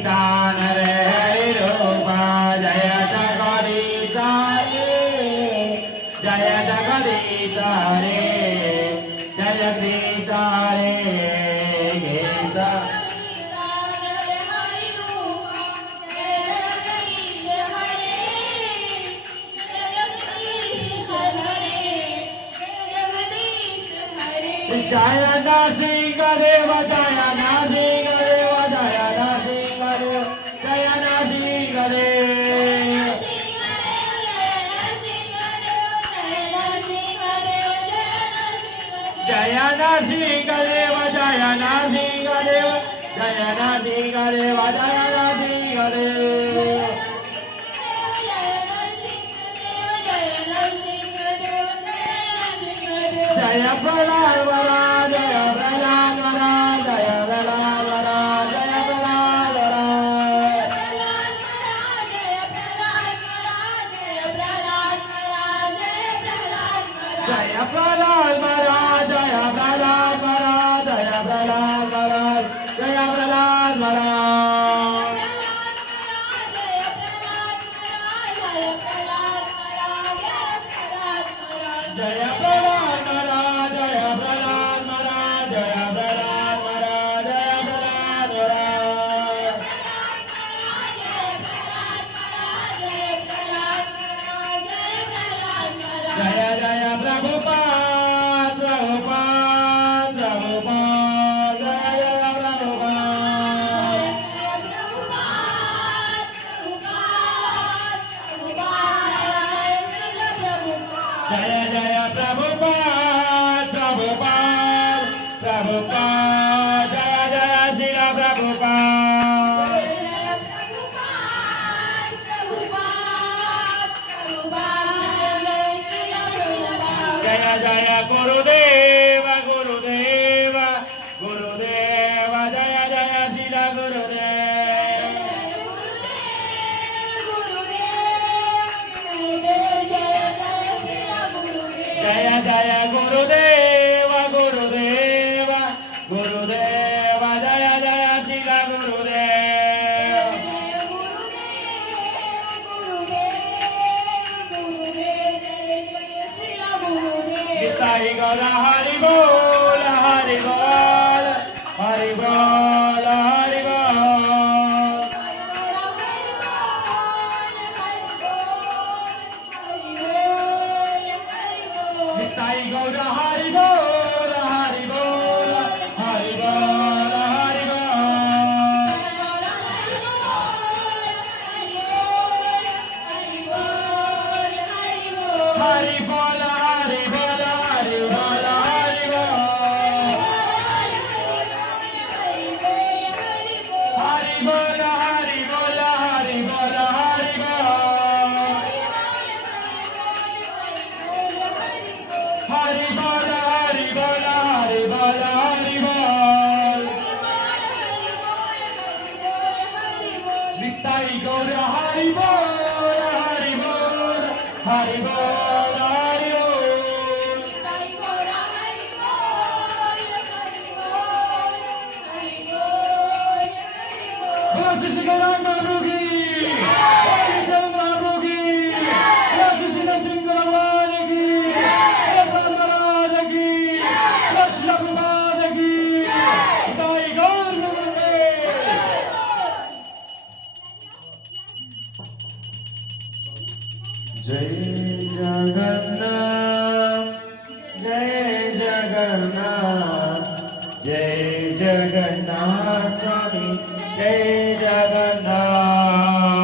निधान रे हरि रूप जय जगदीश रे जय जगदीश रे जय जगदीश रे गेसा जय नरसिंह देव जय नरसिंह देव जय नरसिंह देव जय नरसिंह देव जय नरसिंह देव जय नरसिंह देव जय नरसिंह देव जय नरसिंह देव जय प्रहलाद वरा जय प्रहलाद वरा जय प्रहलाद वरा जय प्रहलाद वरा जय प्रहलाद वरा जय प्रहलाद वरा जय प्रहलाद वरा जय प्रहलाद वरा जय प्रहलाद वरा जय प्रहलाद वरा जय प्रहलाद वरा जय प्रहलाद वरा जय जय प्रभुपाद प्रभुपाद प्रभुपाद जय जय प्रभुपाद जय जय प्रभुपाद प्रभुपाद प्रभुपाद जय जय श्री प्रभुपाद जय जय गुरुदेव गुरुदेव गुरुदेव जय जय श्री गुरुदेव जय जय गुरुदेव गुरुदेव गुरुदेव जय जय श्री गुरुदेव निताई गौर हरि बोल हरि बोल हरि बोल हरि बोल निताई गौर हरि बोल हरि बोल हरि बोल हरि बोल हरि बोल हरि बोल हरि बोल हरि बोल हरि बोल हरि बोल हरि बोल हरि बोल हरि बोल हरि बोल हरि बोल हरि बोल निताई गौर हरि बोल हरि बोल हरि बोल हरि बोल बोल श्री गौरांग प्रभु की बोल प्रभु की बोल श्री नरसिंह भगवान की बोल महाराज की बोल श्री प्रभुपाद की निताई गौर जय जगन्नाथ जय जगन्नाथ जय जगन्नाथ स्वामी जय जगन्नाथ